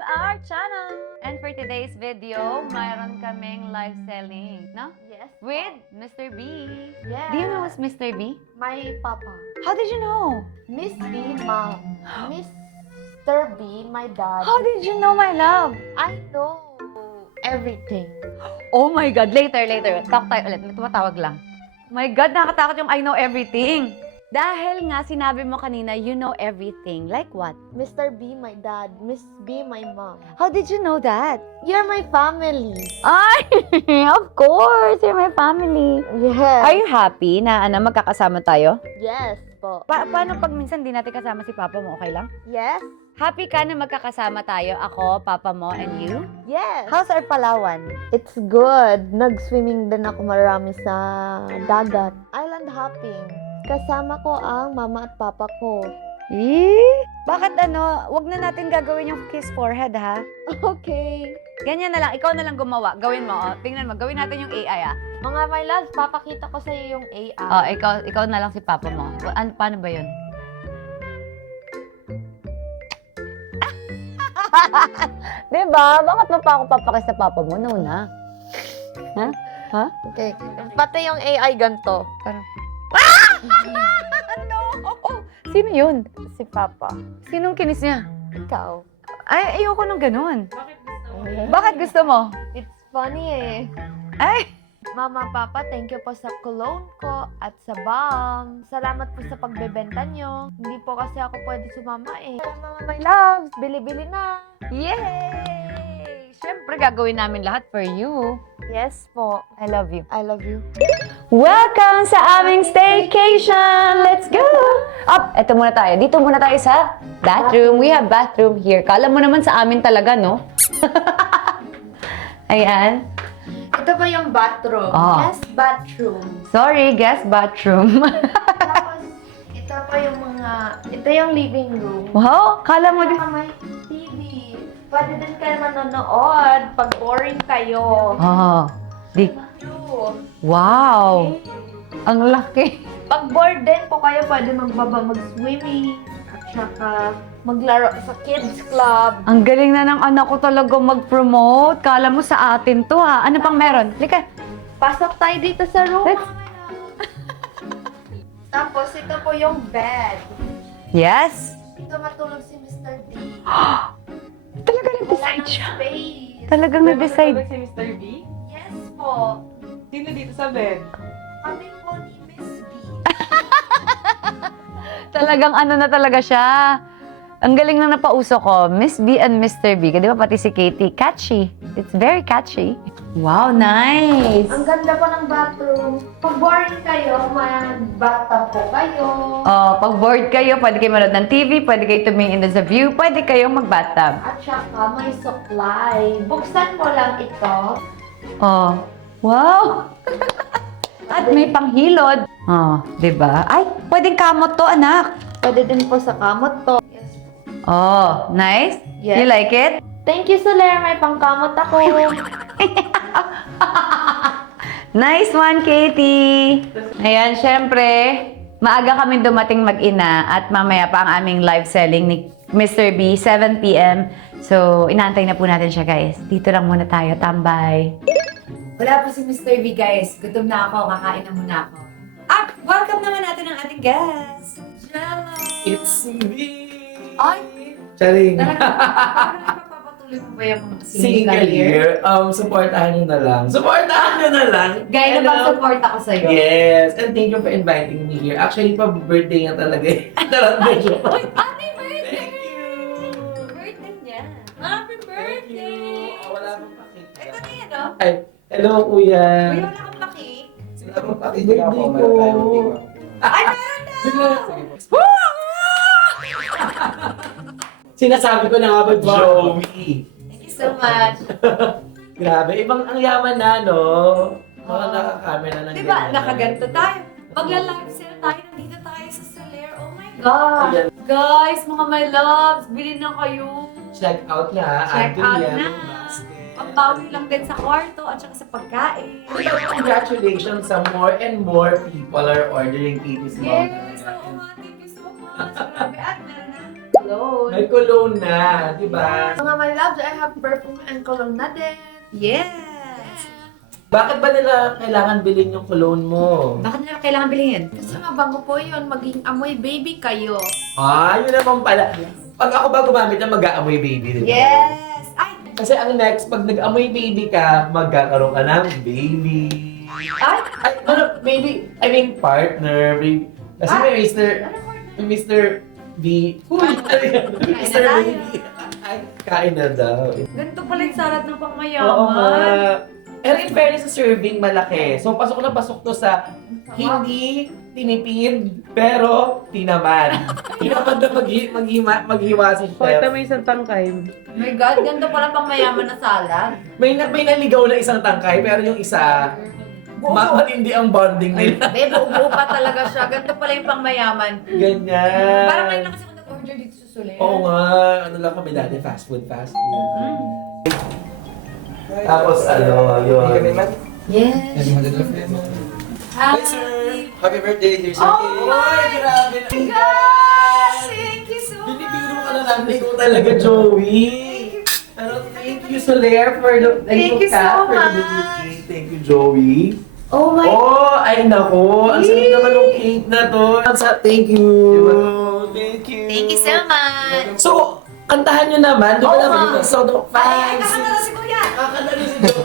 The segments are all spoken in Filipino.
our channel! And for today's video, mayroon kaming live selling, no? Yes. With Mr. B. Yes. Do you know who's Mr. B? My papa. How did you know? Miss B, mom. Mr. B, my dad. How did you know, my love? I know everything. Oh my God, later. Talk tayo ulit, may tumatawag lang. My God, nakakatakot yung I know everything. Dahil nga sinabi mo kanina, you know everything. Like what? Mr. B, my dad. Miss B, my mom. How did you know that? You're my family. Ay, of course, you're my family. Yes. Are you happy na magkakasama tayo? Yes po. Paano pag minsan di natin kasama si Papa mo, okay lang? Yes. Happy ka na magkakasama tayo, ako, Papa mo, and you? Yes. How's our Palawan? It's good. Nag-swimming din ako marami sa dagat. Island hopping. Kasama ko ang mama at papa ko. Bakit wag na natin gagawin yung kiss forehead, ha? Okay. Ganyan na lang, ikaw na lang gumawa. Gawin mo, oh. Tingnan mo, gawin natin yung AI, ah. Mga my loves, papakita ko sa iyo yung AI. Oh, ikaw na lang si Papa mo. Paano ba yun? Diba? Bakit mo pa ako papakis sa Papa mo? No na. Ha? Ha? Okay. Pati yung AI ganito. Parang... No! Sino yun? Si Papa. Sinong kinis niya? Ikaw. Ay, ayoko nung ganun. Bakit gusto mo? It's funny eh. Ay! Mama, Papa, thank you po sa cologne ko at sa balm. Salamat po sa pagbebenta nyo. Hindi po kasi ako pwede sumama eh. Mama, my loves, bili-bili na. Yay! Siyempre, gagawin namin lahat for you. Yes po. I love you. I love you. Welcome sa aming staycation! Let's go! Up! Eto muna tayo. Dito muna tayo sa bathroom. We have bathroom here. Kala mo naman sa amin talaga, no? Ayan. Ito pa yung bathroom. Oh. Yes, bathroom. Sorry, guest bathroom. Tapos, ito pa yung ito yung living room. Wow! Kala mo din. Saka may TV. Pwede din kayo manonood pag boring kayo. Oh. Wow! Ang laki. Pag bored din po kayo, pwede mag-swimming. At saka maglaro sa kids club. Ang galing na ng anak ko talaga mag-promote. Kala mo sa atin to, ha? Ano pang meron? Lika. Pasok tayo dito sa room. Let's... Tapos, ito po yung bed. Yes! Dito matulog si Mr. D. Talaga Wala nag-decide ng siya. space. Talagang nag-decide. Si Mr. B? Yes po. Sino dito sa bed? Kami po ni Miss B. Talagang na talaga siya. Ang galing na napauso ko. Miss B and Mr. B. Di ba pati si Katie? Catchy. It's very catchy. Wow, nice! Ang ganda po ng bathroom. Pag boring kayo, mag-bathtub po kayo. Oh, pag bored kayo, pwede kayo manood ng TV, pwede kayo tumingin doon sa view, pwede kayong mag-bathtub. At saka may supply. Buksan mo lang ito. Oh, wow! At may panghilod. Oh, di ba? Ay, pwedeng kamot to, anak. Pwede din po sa kamot to. Yes. Oh, nice? Yes. You like it? Thank you, Soler. May pangkamot ako. Nice one, Katie! Ayan, syempre, maaga kami dumating mag-ina at mamaya pa ang aming live selling ni Mr. B, 7 p.m. So, inaantay na po natin siya, guys. Dito lang muna tayo, tambay. Wala po si Mr. B, guys. Gutom na ako, kakain na muna ako. At welcome naman natin ang ating guest. Jello! It's me! Ay! Charing! Ipapapatuloy mo ba yung Singing career, supportahan nyo na lang. Supportahan nyo na lang! Gaya na And, bang support ako sa'yo? Yes! And thank you for inviting me here. Actually, pa-birthday nga talaga eh. Tarot na siya. Happy birthday! Thank you! Birthday niya. Happy birthday! Oh, wala akong pakit. Ito na yan, no? Ay, hello kuya! Uy, wala kang pakik. Wala akong pakit. Birthday ko! Ay, meron na! Sinasabi ko na nga ba, Joey? Thank you so much. Grabe, ibang ang yaman na, no? Mga nakakamera ng Di ba, ganyan. nakaganto tayo. Magla-live sale tayo, nandito tayo sa Soler. Oh my God! Guys, mga my loves, bilhin na kayo. Check out na, ha? Check Andun out yan, na. yung basket. Pagbawi lang din sa kwarto at saka sa pagkain. Congratulations sa more and more people are ordering Katie's Mom. Yes! Oo nga, thank you so much. Grabe, at meron na. cologne. May cologne na, di ba? Mga my loves, I have perfume and cologne na din. Yes! Bakit ba nila kailangan bilhin yung cologne mo? Bakit nila kailangan bilhin? Kasi mabango po yun, maging amoy baby kayo. Yun naman pala. Pag ako ba gumamit na mag-aamoy baby, di ba? Yes! Ay! Kasi ang next, pag nag-amoy baby ka, magkakaroon ka ng baby. Ay! Baby, I mean partner, baby. Kasi may Mr. B. Mr. Baby. Ay, kain na daw. Ganito pala yung salad ng Oo pangmayaman. nga. Pero in fairness sa serving, malaki. So, pasok na pasok to sa hindi tinipid, pero tinaman. Tinaman na maghiwa si chef. may isang tangkay. Oh my God, ganito pala pangmayaman na salad. May naligaw na isang tangkay, pero yung isa, matindi ang bonding nila. Babe, buo pa talaga siya. Ganito pala yung pangmayaman. Ganyan. Parang ngayon lang kasi ako nag-order dito sa Soler. Oo nga. Ano lang kami dati, fast food. Tapos yun. Yes. Hi, sir! Happy birthday, dear sir! Ay, grabe na. God! Thank you so much! Binibiro mo ka na namin ko talaga, Joey. Pero thank you, Soler, for the... Thank you so for the much. birthday. Thank you, Joey. Oh my Ay nako. Ang sarap naman ng cake na to. Thank you. Thank you. Thank you so much! So, kantahan nyo naman. Doon Oo, naman ma'am. yung sodo. Ay, kakanta na si Kuya! Kakanta rin si Joe.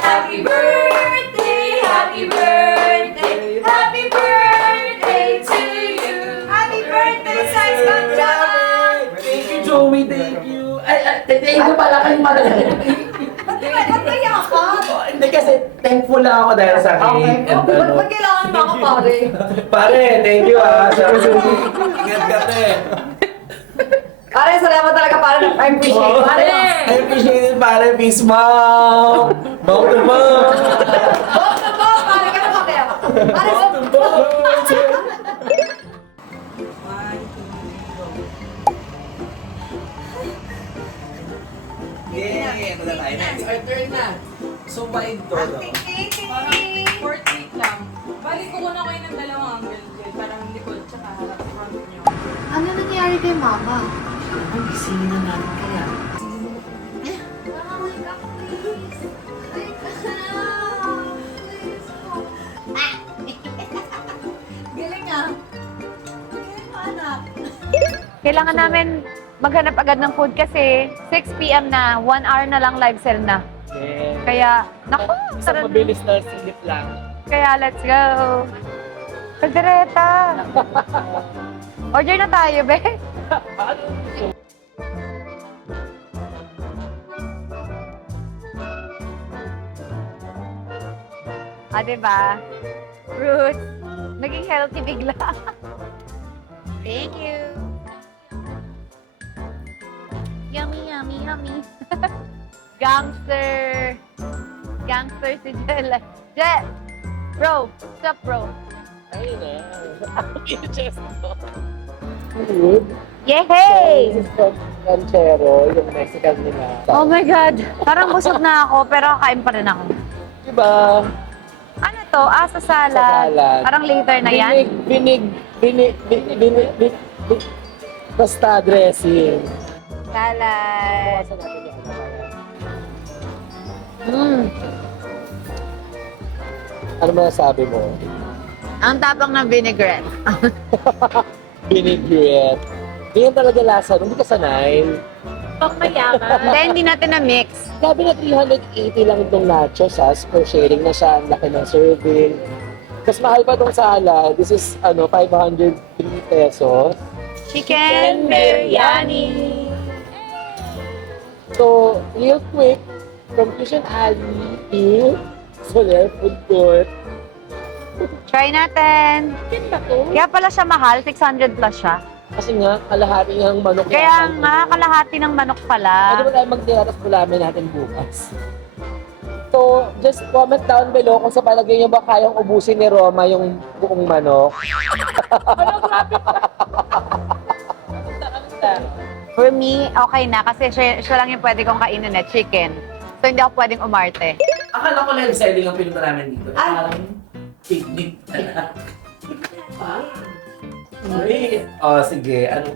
Happy birthday! Happy birthday! Happy birthday to you! Happy birthday, Size Banjaman! Thank you, Joey. Thank you. Thank you pala kayong magaling. Ba't kaya ka? Hindi kasi thankful lang ako dahil sa cake. And Ba't kailangan mo ako, pare? Pare, thank you Ingat ka, te. Pare, salamat talaga, pare. I appreciate it. Pare! I appreciate it, pare. Peace, mom. Mouth to mouth. Bob na Bob! Pare ka na kaya. Pare, Mouth to mouth. Yay! Ano na tayo? Next, our turn na. So, main to. Parang fourth week lang. Bali, kukuha kayo ng dalawang angle gel. Parang likod tsaka harap front nyo. Ano nangyari kay mama? Ang gising na natin kaya. Mama, wake up, please. Wake up. Please. Galing ah. Galing anak. Kailangan namin maghanap agad ng food kasi 6 p.m. na, 1 hour na lang live sell na. Yeah. Kaya, naku, Isang tara na. mabilis na silip lang. Kaya let's go. Kaldereta. Order na tayo, be. Diba? Fruits. Naging healthy bigla. Thank you. Yummy, yummy, yummy. Gangster. Gangster si Jella. Jet! Bro! What's up, bro? Ayun na. Yung chest ko. Yehey! Ranchero, yung Mexican nila. Oh my God! Parang busog na ako, pero kakain pa rin ako. Diba? Ano to? Sa salad. Salad. Parang later na yan. Binig. Basta dressing. Salad. Ano masasabi mo? Ang tapang ng vinaigrette. Vinaigrette. Ganyan talaga lasa. Hindi ka sanay. Pangmayaman. Hindi, hindi natin na-mix. Sabi na 380 lang itong nachos per sharing na siya. Ang laki ng serving. Mas mahal pa itong salad. This is 503 pesos. Chicken biryani. So, real quick, from Fusion Alley to Soler Food Court. Try natin. Kaya pala siya mahal, 600 plus siya. Kasi nga, kalahati ng manok. Kaya nga, kalahati ng manok Pwede pala. ba tayo magtiyaras gulamin natin bukas? So, just comment down below kung sa palagay niyo ba kayang ubusin ni Roma yung buong manok. For me, okay na kasi siya lang yung pwede kong kainin na chicken. So, hindi ako pwedeng umarte. Akala ko live selling ang pinunta namin dito. Parang picnic. Wait. Oh, sige. Ano?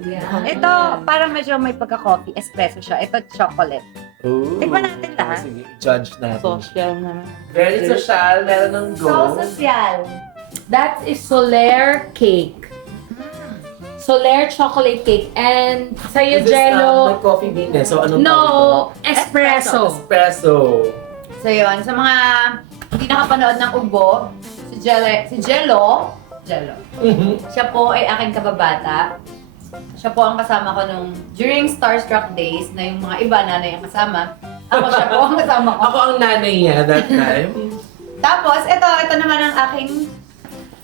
Ito, parang medyo may pagka-coffee. Espresso siya. Ito, chocolate. Ooh. Tikman natin lahat. Sige, judge natin. Social naman. Very social. Meron ng go. So, sosyal. That is Solaire cake. Solaire chocolate cake. And sa'yo, Is this, Jello. may coffee bean eh. So, anong tawag No, espresso. ito? Espresso. So, yun. Sa mga hindi nakapanood ng Ugbo, si Jello, siya po ay aking kababata. Siya po ang kasama ko nung during Starstruck days na yung mga iba nanay ang kasama. Ako siya po ang kasama ko. Ako ang nanay niya that time. Tapos, ito naman ang aking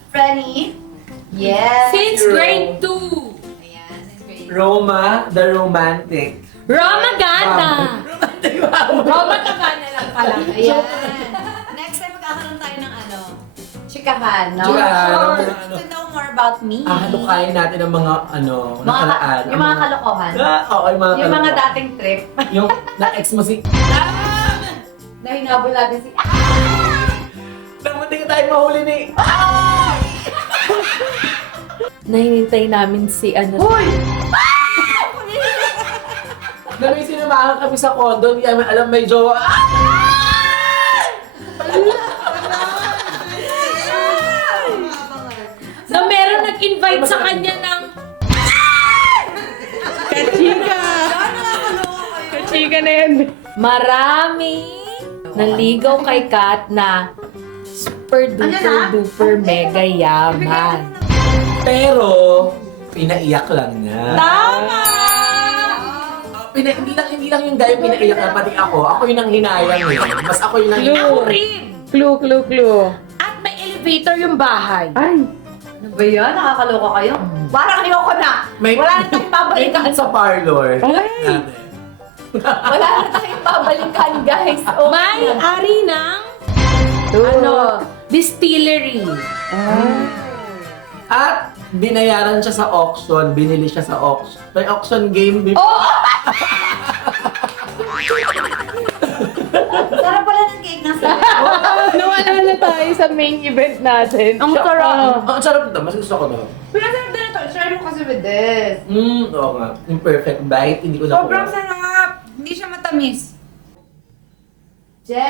Frenny. Yes. Since Zero. grade 2. Ayan, since grade Roma, the romantic. Roma Ganda. Romantic wow. Roma Ganda lang pala. Ayan. Next time magkakaroon tayo ng chikahan, no? Chikahan, Sure. ano. To know more about me. Halukayin natin ang mga nakaraan. Yung mga kalokohan. Oo, yung mga Yung mga kalokohan. dating trip. Yung na-ex mo si... Na hinabol natin si... Namunti tayo mahuli ni... Nahinintay namin si ano. Uy! Na may sinamahan kami sa condo, hindi namin alam may jowa. Na meron nag-invite sa kanya ng Kachika na yan. marami naligaw kay Kat na super duper duper mega yaman. Pero, pinaiyak lang niya. Tama! Hindi lang yung guy yung pinaiyak na, pati ako. Ako yung nang hinayang eh. Mas ako yung nang Ako rin! Clue. At may elevator yung bahay. Ay, Ano ba yan? Nakakaloka kayo? Parang ayoko na. Wala na tayong babalikan. Sa parlor. Ay! Natin. Wala na tayong babalikan, guys. Oh. May ari ng distillery. At binayaran siya sa auction. Binili siya sa auction. May auction game before. Sarap pala ng cake ng sarap. nawala na tayo sa main event natin. Ang sarap. Ang sarap nito. Mas gusto ko to. Pinasarap din ito. Try mo kasi with this. Oo nga. Yung perfect bite. Hindi ko na Sobrang sarap. Hindi siya matamis. Je,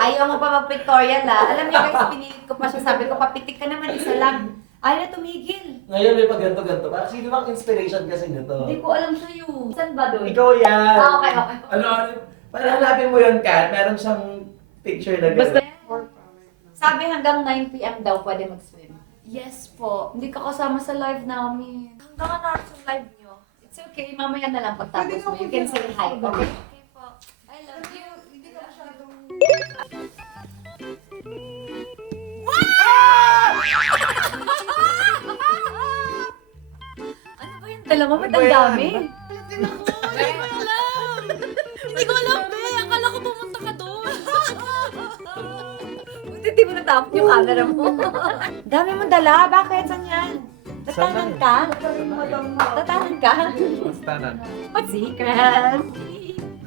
ayaw mo pa mag-pictorial Alam niyo guys, pinilit ko pa siya. Sabi ko, papitik ka naman, isa lang. Ayaw na tumigil. Ngayon may pag-ganto-ganto. Parang sino bang inspiration kasi nito? Hindi ko alam sa'yo. Saan ba doon? Ikaw yan. Okay. Ano? Parang hanapin mo yun, Kat. Meron siyang picture na gano'n. Sabi hanggang 9 p.m. daw pwede mag-swim. Yes po. Hindi ka kasama sa live namin. Hanggang ano sa live nyo? It's okay, mamaya na lang pagtapos mo. You can say hi. Okay. Okay po. I love you. Hindi ka masyadong... Ano ba yung dalawa? Ba't ang dami? Hindi ko alam, be. Akala ko pumunta ka doon. Buti di mo natapos yung camera mo. Dami mo dala. Bakit? Saan yan? Tatanan ka? Tatanan ka? Tanan. What's secret?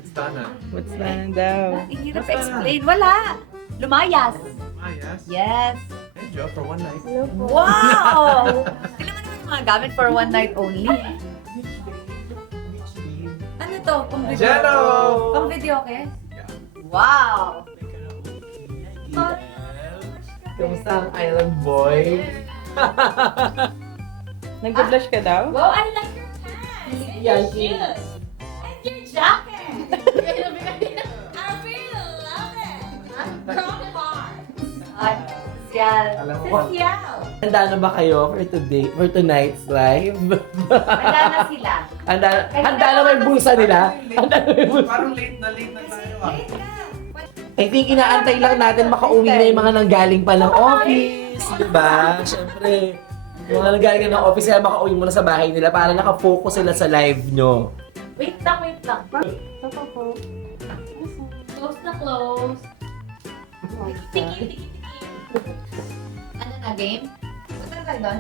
Tanan. What's that daw? Hirap explain. Wala. Lumayas. Ah, yes. Yes. Enjoy for one night. Wow! Sila mo naman yung mga gamit for one night only. Ano to? Pang video? Jello! Pang video, okay? Wow! Kamusta ang island boy? Nag-blush ka daw? Wow, I like your pants. Yankee. And your jacket. I really love it. Girl Mars. Ay, sosyal. Alam mo, Social. handa na ba kayo for tonight's live? Handa na sila. Handa na may bulsa nila? Handa na may bulsa. Parang late na tayo ah. I think inaantay lang natin makauwi na yung mga nanggaling pa ng office. Diba? Siyempre, yung mga nanggaling na ng office, kaya makauwi muna sa bahay nila para nakafocus sila sa live nyo. Wait lang. Close na close. Tiki. Ano na, game? Punta na tayo doon?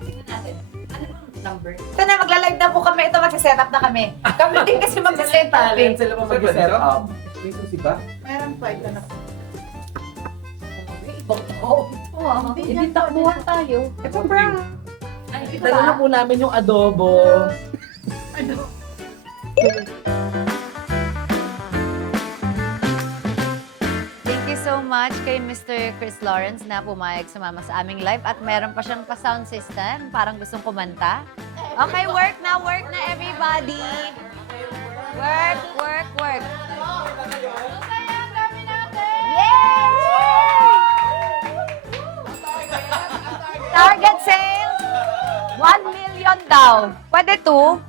Tingnan natin. Ano bang number? Ito na, magla-live na po kami. Ito, mag-set up na kami. Kami din kasi mag-set up eh. Talent sila pa mag-set up. May susi ba? Meron pa, ito na. Ibang tao. Ito ah. Hindi takbuhan tayo. Ito brown. Dala na po namin yung adobo. Thank you so much kay Mr. Chris Lawrence na pumayag sumama sa aming live at meron pa siyang pa-sound system. Parang gustong kumanta. Okay, work na everybody. Work, work, work. Yay! Target sales, 1 million daw. Pwede 2?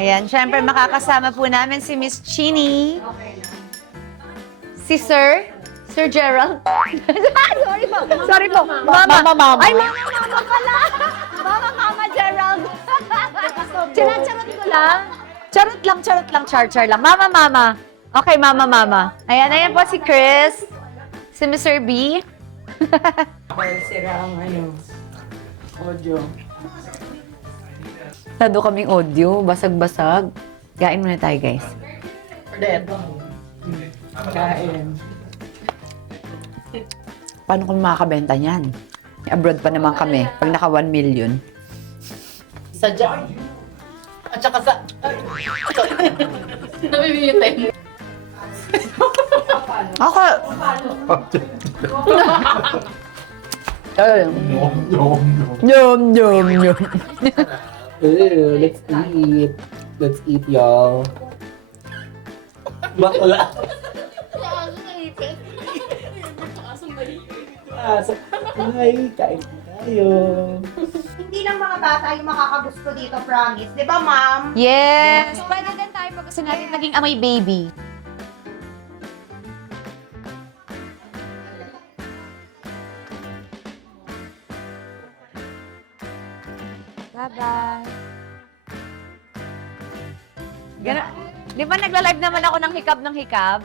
Ayan, syempre makakasama po namin si Miss Chini. Si Sir Gerald. Sorry po. Mama. Ay, mama pala. Mama Gerald. Charot ko lang. Charot lang. Mama. Okay, mama. Ayan po si Chris. Si Mr. B. Sira ang audio. Tado kaming audio, basag-basag. Gain muna tayo, guys. Kain. Paano kung makakabenta niyan? Abroad pa naman kami, pag naka 1 million. Sadya. At saka sa... Nabibigyan Ako! Yum. Let's eat, y'all. Bakla. Ay, kain tayo. Hindi lang mga bata yung makakagusto dito, promise. Di ba, ma'am? Yes! Pwede din tayo pag gusto natin maging amoy baby. Bye-bye. Gana, di ba nagla-live naman ako ng hikab?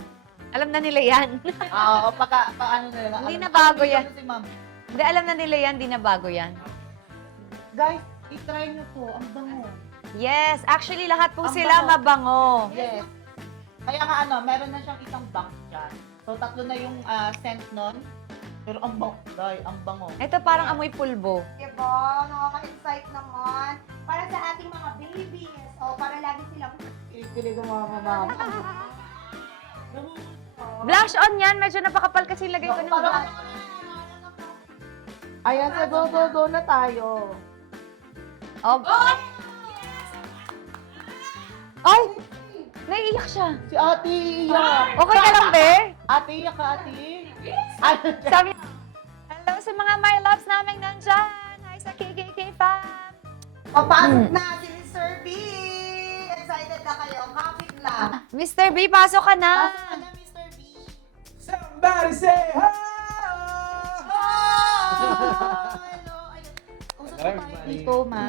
Alam na nila yan. Oo, paano nila? Hindi na bago yan. Si ma'am. Hindi, alam na nila yan, di na bago yan. Guys, itry nyo po. Ang bango. Yes, actually lahat po Ang sila bango. mabango. Yes. Kaya nga meron na siyang isang box dyan. So, 3 na yung scent nun. Pero ang bango, ang bango. Ito parang amoy pulbo. Diba? Nakaka-excite naman. Para sa ating mga babies. O, para lagi silang... Kilig ang mga mama. Blush on yan, medyo napakapal kasi lagay ko ng blush. Ayan, sa go na tayo. Oh. Ay! Naiiyak siya. Si Ate Iya. Okay ka lang, be? Ate Iya ka, Ate. Ay, Sabi, hello sa mga my loves namin nandyan. Hi sa KKK fam. Papasok na si Sir B. Excited na kayo. Kapit lang. Mr. B, pasok ka na. pasok ka na, Mr. B. Somebody say hi! Hello. Ayun. Usap na tayo dito, ma.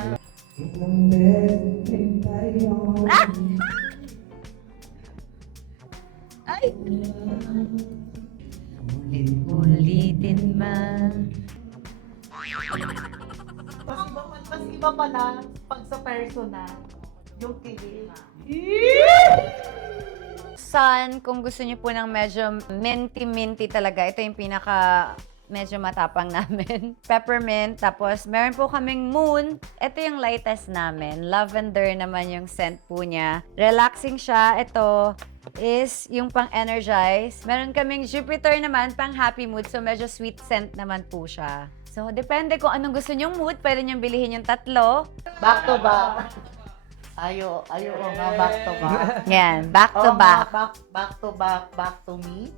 Ay! Ulitin man. Mas iba pala pag sa personal, yung kilig. Son, kung gusto niyo po ng medyo minty-minty talaga, ito yung pinaka medyo matapang namin. Peppermint, tapos meron po kaming moon. Ito yung lightest namin. Lavender naman yung scent po niya. Relaxing siya. Ito is yung pang-energize. Meron kaming Jupiter naman, pang-happy mood. So, medyo sweet scent naman po siya. So, depende kung anong gusto niyong mood. Pwede niyong bilihin yung 3. Back to back. Ayo nga, back to back. Yan, back to Oo back. nga, back to back, back to me.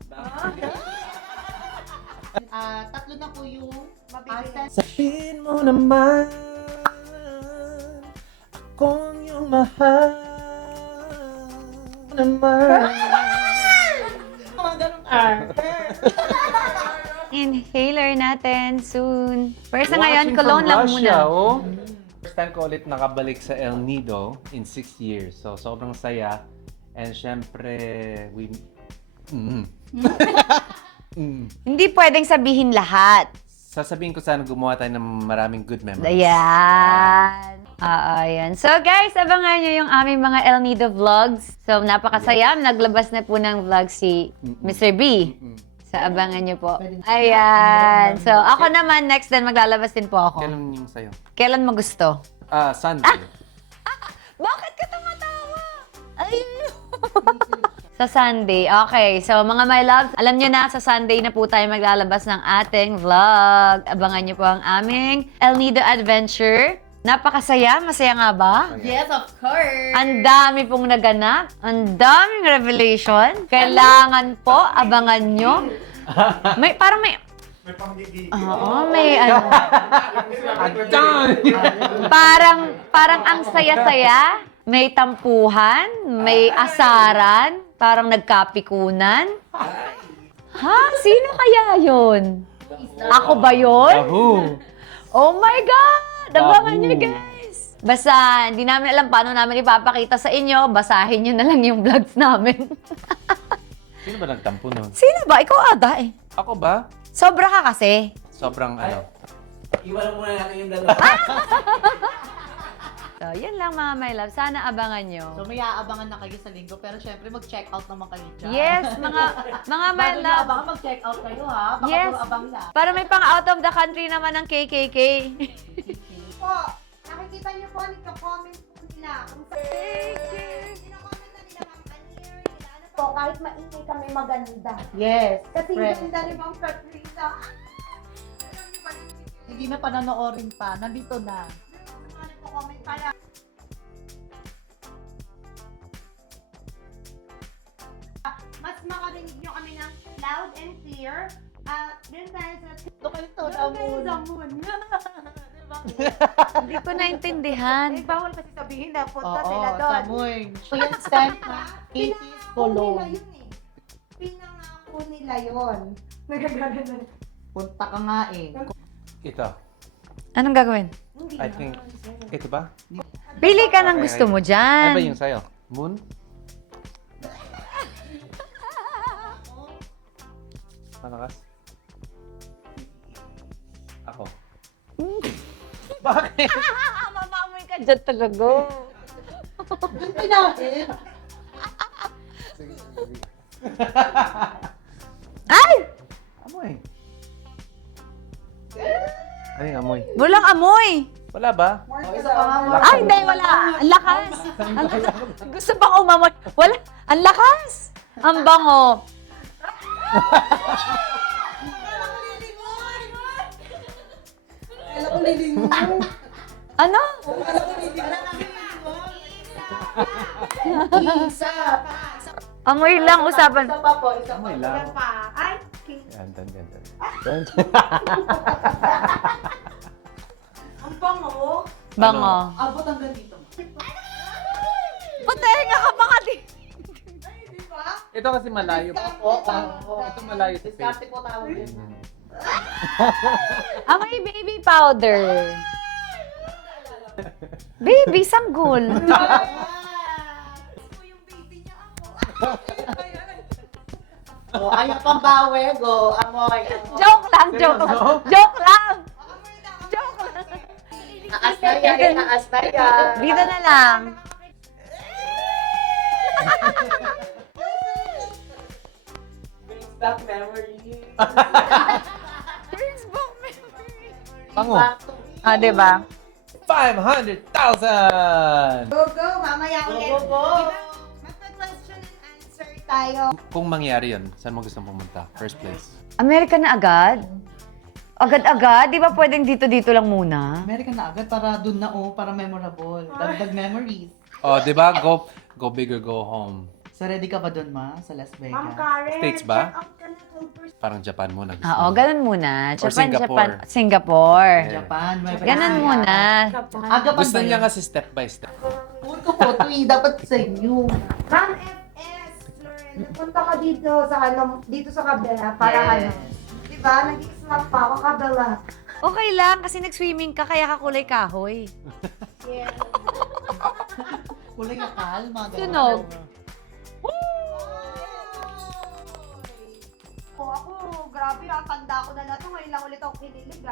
3 na po yung scent. Sabihin mo naman, akong iyong mahal naman. Mga ganun arte. Inhaler natin soon. First na ngayon, cologne lang muna. First time ko ulit nakabalik sa El Nido in 6 years. So, sobrang saya. And syempre, Hindi pwedeng sabihin lahat. sasabihin ko sana gumawa tayo ng maraming good memories. Ayan. Ayan. So guys, abangan nyo yung aming mga El Nido vlogs. So napakasaya. Naglabas na po ng vlog si Mr. B. So, abangan nyo po. Ayan. So, ako naman, next din, maglalabas din po ako. Kailan yung sa'yo? Kailan mo gusto? Sunday. Bakit ka tumatawa? Ay! Sa Sunday. Okay. So, mga my loves, alam nyo na, sa Sunday na po tayo maglalabas ng ating vlog. Abangan nyo po ang aming El Nido Adventure. Napakasaya. Masaya nga ba? Yes, of course. Ang dami pong naganap. Ang daming revelation. Kailangan po, abangan nyo. May, parang may... Oo, may ano. Parang ang saya-saya. May tampuhan, may asaran, parang nagkapikunan. Ha? Sino kaya yun? Ako ba yun? Yahoo! Oh my God! Abangan nyo, guys! Basta, hindi namin alam paano namin ipapakita sa inyo. Basahin nyo na lang yung vlogs namin. Sino ba nagtampo nun? Sino ba? Ikaw ata eh. Ako ba? Sobra ka kasi. Sobrang ano. Iwan muna natin yung dalawa. So, yun lang mga my love. Sana abangan nyo. So, may aabangan na kayo sa linggo. Pero syempre, mag-check out naman kayo dyan. Yes, mga my Bago nyo love. abangan, mag-check out kayo ha. Baka Yes. puro abang lang. Para may pang out of the country naman ng KKK. Po, nakikita niyo po, nagka-comment po nila. Kung sa comment na nila, Ma'am Anir, nila ano po, kahit maingay kami maganda. Yes. Kasi friend. ganda ni Ma'am Patricia. Hindi na panonoorin pa. Nandito na. Comment pala. Mas makarinig nyo kami ng loud and clear. Doon tayo sa... Ito kayo to. Doon tayo sa moon. Hindi ko naintindihan. Eh, bawal kasi sabihin na punta Oo, sila doon. sa Moy. So, yan stand na. Katie's Pinangako nila Cologne. yun eh. Pinangako nila yun. Nagagagana. Punta ka nga eh. Ito. Anong gagawin? I think. Ito ba? Pili ka ng Okay, gusto mo Ano ba dyan. yung sa'yo? Moon? Malakas? Ako. Bakit? Mamamoy ka dyan talaga. Ay! Amoy. Ano yung amoy? Walang amoy. Wala ba? Ay, hindi, wala. Ang lakas. Ang lakas. Gusto bang umamoy? Wala. Ang lakas. Ang bango. Ano? Amoy lang, usapan. Isa pa po. Isa Amoy pa. lang. Ay, Yan, dan. ang bango. Bango. Abot hanggang dito. Patenga ka pa ka din. Ito kasi malayo pa. Oo. Ito malayo sa Diskarte face. po tawag yun. Amoy baby powder. Baby, sanggol. Oh, ayaw pang bawi. Go. Amoy. Joke lang, joke lang. Joke lang. Joke lang. Taas na yan. Taas na yan. Dito na lang. Back memory. Facebook memory. Pango. Ah, diba? 500,000! Go, go. Mamaya Go, ulit. go, go. Magpa-question and answer tayo. Kung mangyari yun, saan mo gusto pumunta? First place. Amerika na agad? Agad-agad? Di ba pwedeng dito-dito lang muna? American na agad para dun na para memorable. Dagdag memories. Oh, di ba? Go big or go home. So ready ka ba dun sa Las Ma'am Vegas? Karen, States ba? check out ka na kung first. Parang Japan mo gusto Oo, mo. ganun muna. Or Japan, Singapore. Japan. Singapore. Japan. May Ganun muna. Aga pa Gusto ba niya yun? kasi step by step. Huwag ko po, dapat sa inyo. Ma'am FS, Lauren, punta ka dito sa dito sa kabela para diba? Nag-ismap pa ako kabela. Okay lang, kasi nag-swimming ka, kaya ka kulay kahoy. Yes. Kulay ka kalma. Tunog. Oh, ako, grabe tanda ko na to. Ngayon lang ulit ako kinilig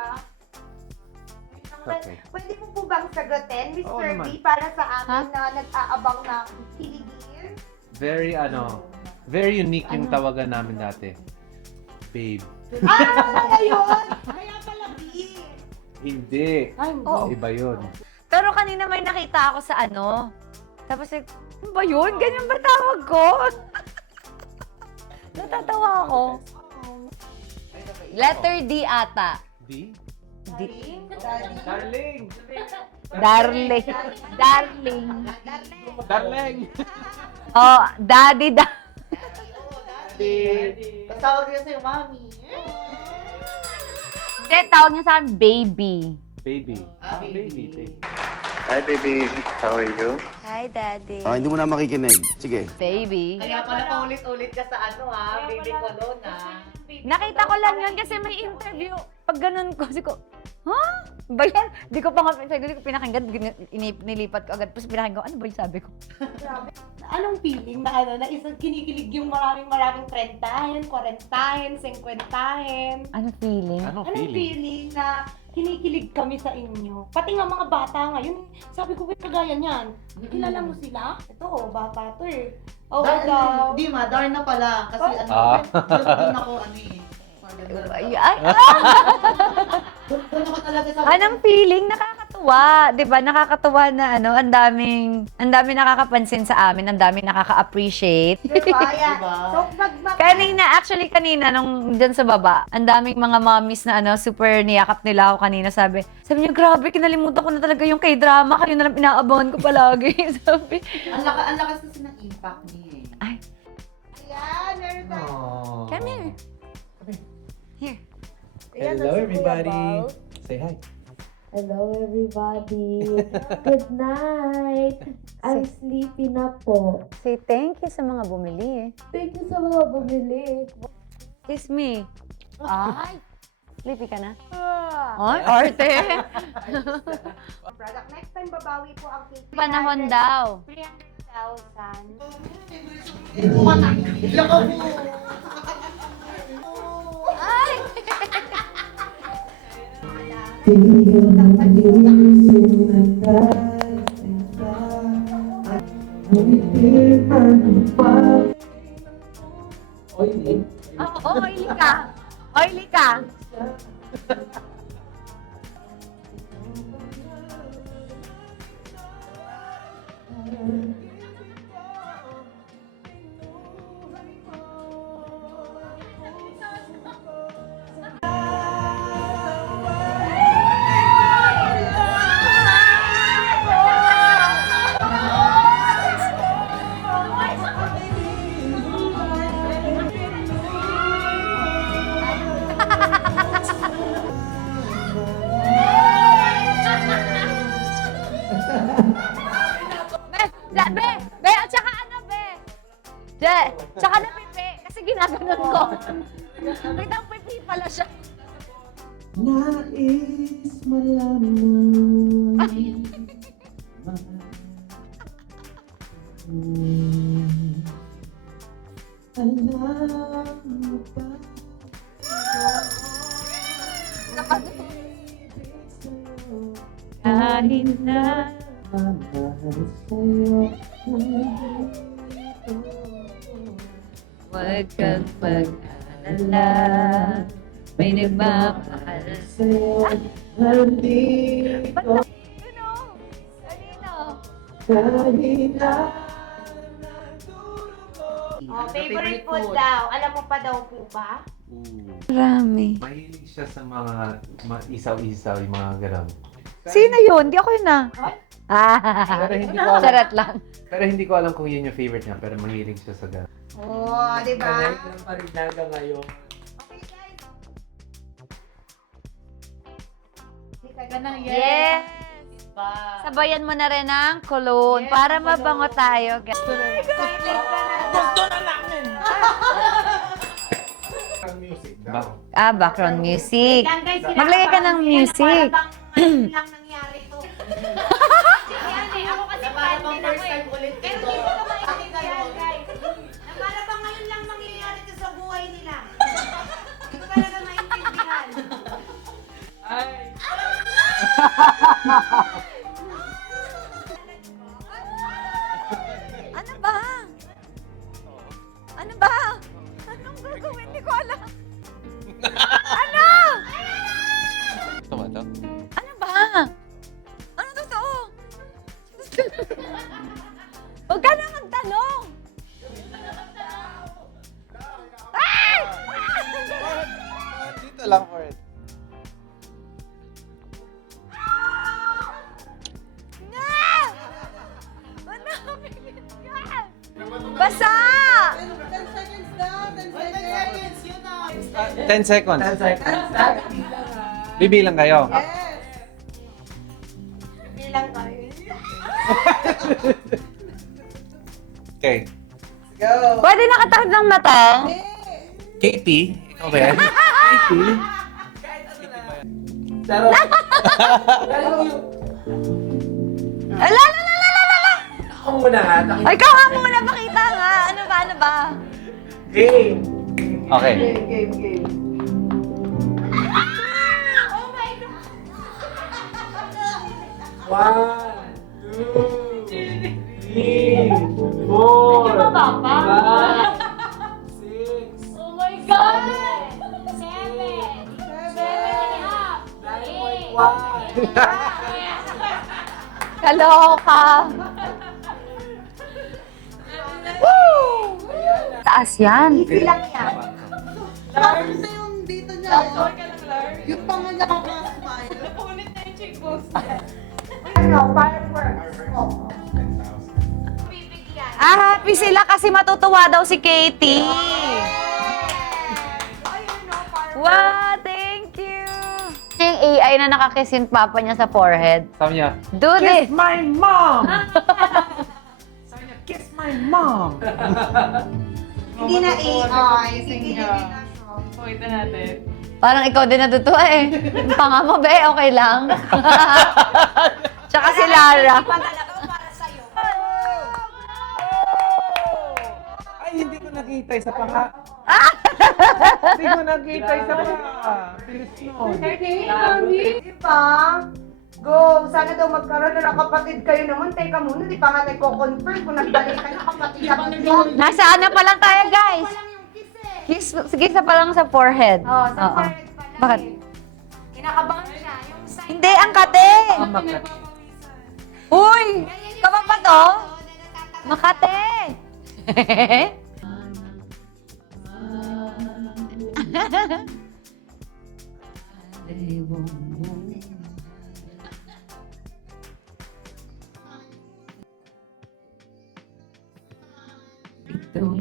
Okay. Pwede mo po bang sagutin, Oo Mr. naman. B, para sa amin na nag-aabang na kiligin? Very unique yung tawagan namin dati. babe. Ayun! Kaya pala B. Hindi. Oo. Iba yun. Pero kanina may nakita ako sa ano. Tapos ano ba yun? Ganyan ba tawag ko? Natatawa ako. Letter D ata. D? Darling! Darling. Darling. Darling! Oh, daddy da. Tawag niya sa'yo, mami. Hindi, tawag niya sa akin, baby. Baby. Ah, baby. baby. Hi baby, how are you? Hi, daddy. Hindi mo na makikinig. Sige. Baby. Kaya pala paulit-ulit ka sa ano ha, baby colon ha. Nakita ko lang yun kasi may interview. Pag ganun ko, ko, ha? Ba yan? Di ko pa nga, di ko pinakinggan, nilipat ko agad. Tapos pinakinggan ko, ano ba yung sabi ko? Anong feeling na ano, na isang kinikilig yung maraming 30, 40, 50? Ano feeling? Anong Anong feeling? feeling na kinikilig kami sa inyo? Pati nga mga bata ngayon, sabi ko, kagaya niyan. Kilala mo sila? Ito, bata to eh. Oo daw. Di ma, darn na pala. Kasi ano, Ah. doon ako ano eh. Ay, ay, Doon ako talaga sa... anong feeling? Nakakatuwa. 'Di ba? Nakakatuwa na ano, ang daming nakakapansin sa amin, ang daming nakaka-appreciate. Diba? Yan. Diba? So, Kanina nung dyan sa baba, ang daming mga mommies na ano, super niyakap nila ako kanina. Sabi niyo, grabe, kinalimutan ko na talaga yung K-drama. Kayo na lang inaabangan ko palagi. Sabi. Ang lakas kasi ng impact niya eh. Ay, Yan, meron tayo. Oh. come here. Here. Hello everybody! Say hi. Hello everybody. Good night. I'm sleepy na po. Say thank you sa mga bumili eh. Thank you sa mga bumili. Kiss me. Ay. Sleepy ka na? Ah. Ay, arte. Product. Next time, babawi po ang cake. Panahon daw. 300,000. Ilang ako! Oily. Oo, oily ka. Oily ka. Be, at saka ano, be? Je, tsaka na pipi. Kasi ginaganon ko. Kitang pipi pala siya. Nais malaman. Alam mo ba? Kahit na Mamahal sa'yo. huwag kang mag-alala. May nagmamahal Sa'yo. Nandito. Ano? Kanino? Kahit na. Oh, favorite food daw. Alam mo pa daw po ba? Ooh. Marami. Mahilig siya sa mga isaw-isaw, yung mga gano'n. Sino yun? Di ako yun na. Pero hindi ko alam. Charat lang. Pero hindi ko alam kung yun yung favorite niya, pero mahilig siya sa gano'n. Oh, di ba? Connect lang pa rin hanggang ngayon. Okay, guys. Ganang Yes! Pa. Sabayan mo na rin ang cologne Yes, para ang mabango cologne. tayo. guys. Background music. Yan, guys, Maglagay ka ng music. Para bang ngayon lang nangyari to. Yan eh, ako kasi Para fan bang din first ako eh. time ulit Pero ito. hindi ko naman maintindihan, guys. Na para bang ngayon lang mangyayari to sa buhay nila. Hindi ko talaga maintindihan. Ano ba? Ano ba? Anong gagawin? Hindi ko alam. Basa! 10 seconds. Bibilang kayo. Bilang kayo. Okay. Pwede nakatakip ng mata? Katie, ikaw ba yan? Katie? Pero, Ala, la, la, la, la, la! ako muna ha. Ay, ikaw nga muna, pakita nga. Ano ba? Game. Okay. Game. Oh my God! 1, 2, 3, 4, 5, 6, Oh my God! 9.1. Kaloka. Woo! Taas yan. Bilang yan. Lars, ito yung dito niya. Yung panga niya smile. Ano, fireworks. Oh. Happy sila kasi matutuwa daw si Katie. Wow, thank you. Yung AI na nakakisin papa niya sa forehead. Sabi niya, Do this. my mom! Sabi niya, kiss my mom! Hindi na AI. Hindi na Parang ikaw din natutuwa eh. Yung panga mo, be, okay lang. Tsaka si Lara. talaga para sa'yo. Ay, hindi ko nakita isa pa nga. Hindi ko nakita isa pa. Bilis nun. Diba? Go! Sana daw magkaroon na kapatid kayo naman. Teka muna, di pa nga nagko-confirm kung nagbalikan na kapatid ako. Nasaan na pa lang tayo, guys? Walang yung kiss eh. Kiss na pa lang sa forehead. Oh, sa Oo. forehead pa lang Bakit? eh. Kinakabahan siya. Yung sign Hindi, ang kate! Ah, Makati. Uy! Kabang ba to? Makate!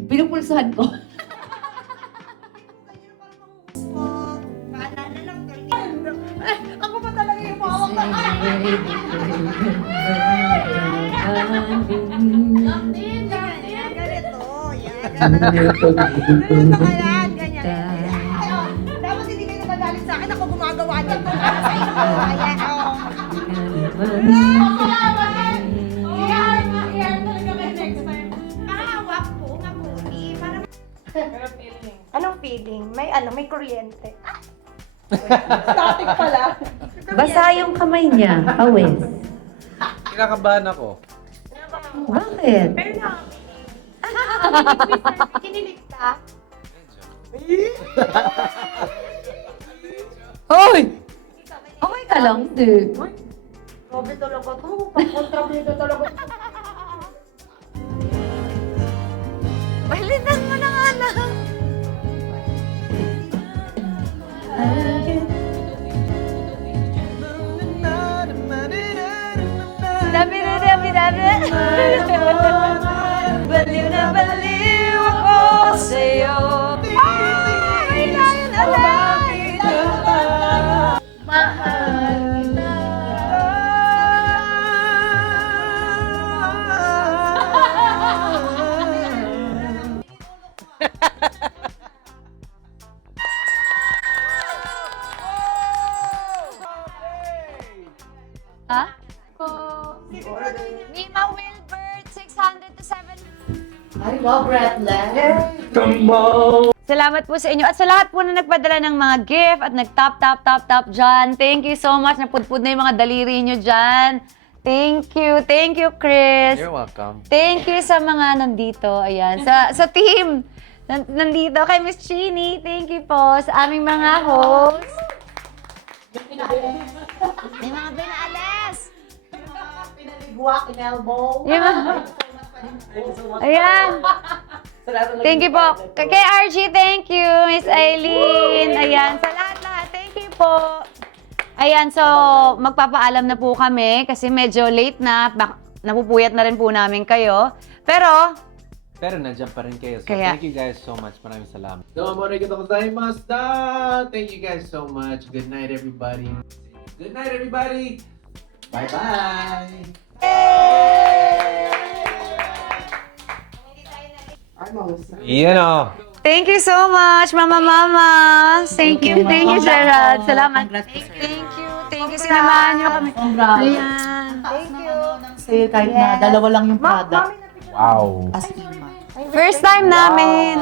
Pinupulsahan ko. Paalala lang. Ako pa talaga yung pawak na. Ganito. Yan. Ganito kaya. Ganyan. Dapat hindi kayo nagagalit sa akin. Ako gumagawa niya to para sa inyo. Ayan. Mahawak po. Mabuti. Anong feeling? May kuryente. Static pala. Basa yung kamay niya. Awes. Kinakabahan ako. Bakit? Kinilig ka? Hoy! Okay ka lang, dude. Grabe talaga to. Pang-kontrabito talaga to. Balitan mo na nga lang. Dami na dami dami. Baliw na baliw ako sa'yo. Ay, layan alay. Mahal na. Ha? Mima Wilbert, 600 to 7. Ay, wow, breathless. Come on! Salamat po sa inyo. At sa lahat po na nagpadala ng mga gift at nag-tap dyan. Thank you so much. Napudpud na yung mga daliri nyo dyan. Thank you. Thank you, Chris. You're welcome. Thank you sa mga nandito. Ayan. Sa team. Nandito. Kay Miss Chini. Thank you po. Sa aming mga hosts. May mga pinaalis. Pinaligwak, in-elbow. Yung mga... Ayan. Thank you po. Kay RG, thank you. Miss Eileen. Ayan. Sa lahat-lahat, thank you po. Ayan, so magpapaalam na po kami kasi medyo late na. Napupuyat na rin po namin kayo. Pero Pero nandiyan pa rin kayo. So, Kaya- thank you guys so much. Maraming salamat. Domo arigatou gozaimashita. Thank you guys so much. Good night, everybody. Good night, everybody. Bye-bye. Yan o. Thank you so much, Mama. Thank you, Gerald. Salamat. Thank you. Sinamahan niyo kami. Congrats. Ayan. Thank you. Sale kahit na dalawa lang yung product. Wow. As in, First time namin.